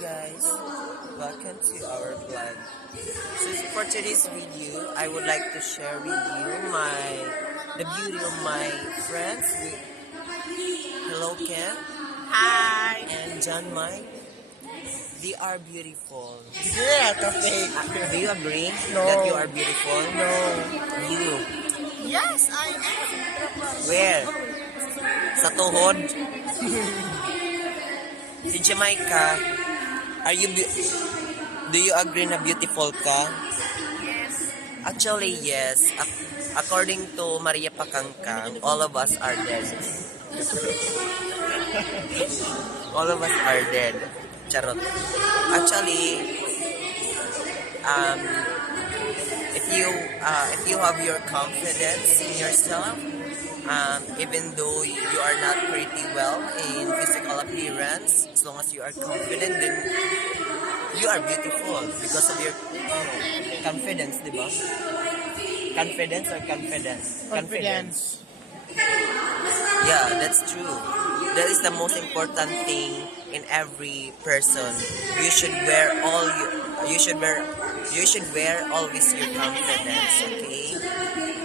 guys, welcome to our vlog. So for today's video, I would like to share with you the beauty of my friends. Hello Ken. Hi! And John Mike. They are beautiful. Yeah, okay. Do you agree No. that you are beautiful? No. You. Yes, I am. Where? Sa tuhod? Si Jamaica, do you agree na beautiful ka? Yes. Actually, yes. According to Maria Pakangkang, all of us are dead. All of us are dead. Charot. Actually, if you have your confidence in yourself, even though you are not pretty well in physical appearance, as long as you are confident, then you are beautiful because of your confidence, diba? Confidence or confidence? Confidence. Yeah, that's true. That is the most important thing in every person. You should wear always your confidence, okay?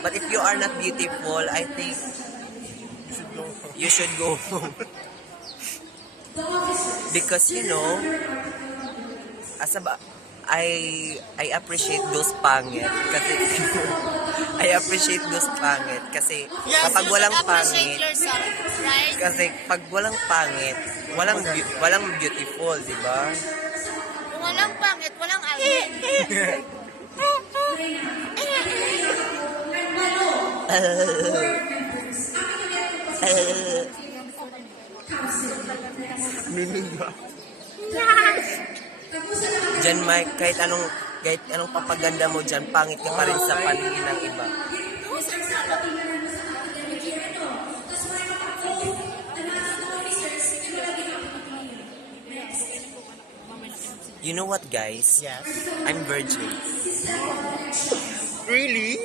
But if you are not beautiful, I think you should go home. Because I appreciate those pangit kasi I appreciate those pangit kasi Yes, kapag you walang should appreciate pangit, yourself, right? kasi pag walang pangit, walang beautiful, di ba? Kung walang pangit, walang alvin. Diyan Mike, kahit anong papaganda mo diyan, pangit ka pa rin sa paningin ng iba. You know what, guys? Yes. I'm virgin. Really?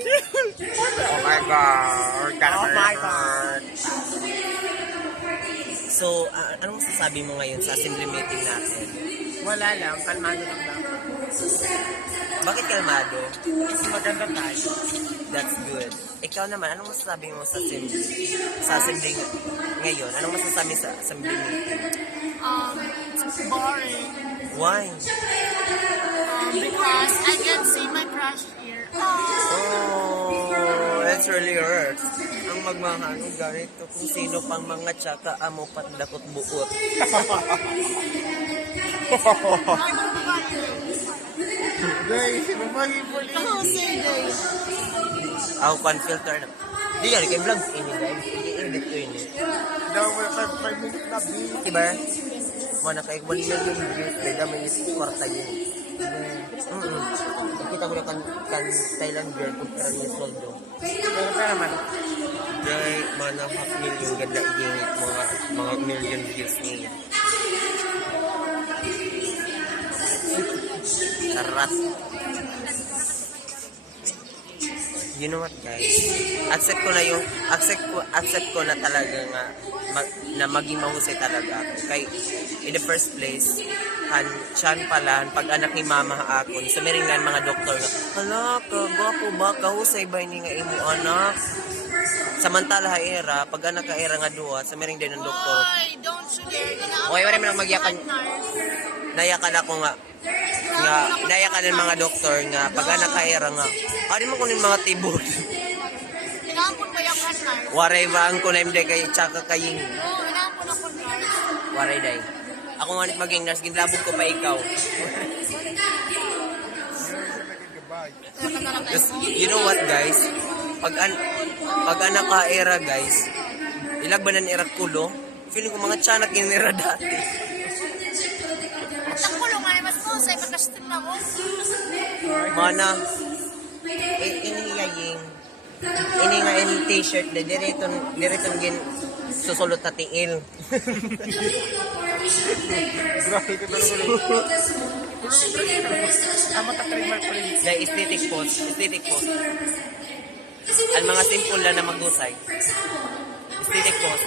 Oh my God! Oh my God! So, anong masasabi mo ngayon sa assembly meeting natin? Wala lang, kalmado lang daw. Bakit kalmado? Kasi maganda tayo. That's good. Ikaw naman, anong masasabi mo sa assembly ngayon? Anong masasabi sa assembly meeting? It's boring. Why? Because I can see my crush here. Oh, that's really hurts. Ang magmahangog ganito kung sino pang mga tsaka amo patdakot buot. Guys, mapahipuli. Ako si Guys. Ako pan filter na. Di yan, kay vlog ini guys. I-edit ko ini. Daw, 5 minutes na bin. Diba? Mana kay 1 million views, beda may kwarta yun. Kita ko na kan Thailand girl kung pera niya soldo. Pero man. Dahil mana half million ganda yung mga million views niya. Sarat. You know what, guys? Accept ko na talaga nga na maging mahusay talaga ako. Kay in the first place, siyan pala, pag anak ni mama ako, sa meringan mga doktor nga, hala ka, gwapo ba, kahusay ba ini nga imo anak? Samantala era, pag anak ka era nga duwa, sa mering din ng doktor. Why don't you dare? Okay, wala mo lang magyakan. Nayakan ako nga nayakan ng mga doktor nga pag anak ka era nga, ari mo kunin mga tibok. Inampun ba yung nurse? Waray ba ang kunim de kay tsaka kaying. Oo, inampun ako nurse. Waray day. Ako nga maging nurse, ginlabog ko pa ikaw. You know what, guys? Pag anak ka era, guys, ilagbanan era kulo, feeling ko mga tiyanak yung era dati. Ang kulong nga mas mo, sa ipagkastin na mo. Mana, ini nga in t-shirt, direton gin susulot na tiil. Grabe ka talaga. Amo ta trademark pa rin. Dahil aesthetic post. Ang mga simple na maghusay. Aesthetic post.